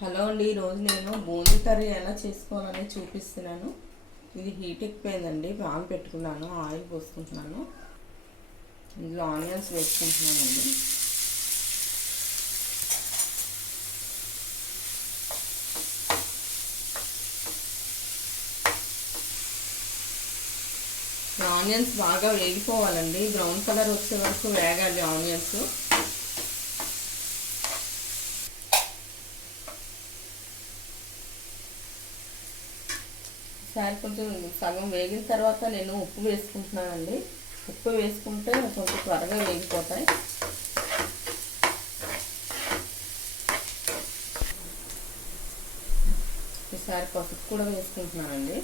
Hello అండి, ఈరోజు నేను బూందీ కర్రీ ఎలా చేసుకోవాలని చూపిస్తున్నాను. ఇది హీట్ ఎక్కిపోయిందండి. పాన్ పెట్టుకున్నాను, ఆయిల్ పోసుకుంటున్నాను. ఇందులో ఆనియన్స్ వేసుకుంటున్నానండి. ఆనియన్స్ బాగా వేగిపోవాలండి. బ్రౌన్ కలర్ వచ్చే వరకు వేగాలి ఆనియన్స్. ఒకసారి కొంచెం సగం వేగిన తర్వాత నేను ఉప్పు వేసుకుంటున్నానండి. ఉప్పు వేసుకుంటే కొంచెం త్వరగా వేగిపోతాయి. ఒకసారి పసుపు కూడా వేసుకుంటున్నానండి.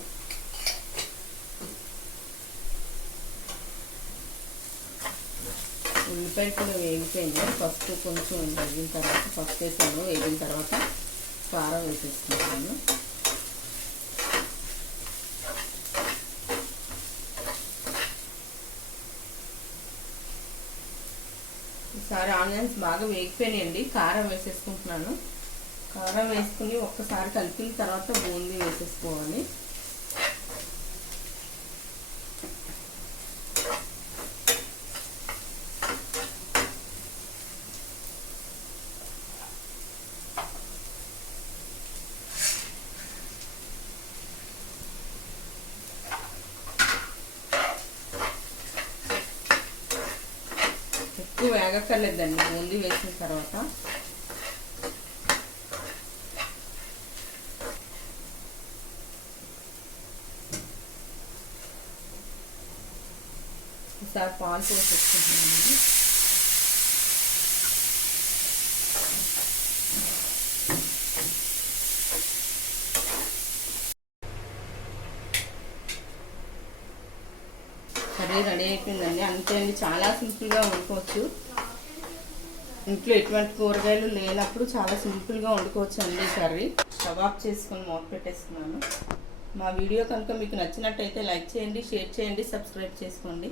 ఉల్లిపాయ కూడా వేగిపోయింది. పసుపు కొంచెం వేగిన తర్వాత పసుపు వేసాను. వేగిన తర్వాత కారం వేసేసుకుంటాను. ఈసారి ఆనియన్స్ బాగా వేగిపోయినాయండి. కారం వేసేసుకుంటున్నాను. కారం వేసుకుని ఒక్కసారి కలిపిన తర్వాత బూందీ వేసేసుకోవాలి. ఎక్కువ వేగక్కర్లేదండి బూందీ వేసిన తర్వాత. ఈసారి పాలు పోసేసుకుంటున్నాను. కర్రీ రెడీ అయిపోయిందండి. అంతే అండి, చాలా సింపుల్గా వండుకోవచ్చు. ఇంట్లో ఎటువంటి కూరగాయలు లేనప్పుడు చాలా సింపుల్గా వండుకోవచ్చు అండి కర్రీ. స్టవ్ ఆఫ్ చేసుకొని మూత పెట్టేస్తున్నాను. మా వీడియో కనుక మీకు నచ్చినట్టయితే లైక్ చేయండి, షేర్ చేయండి, సబ్స్క్రైబ్ చేసుకోండి.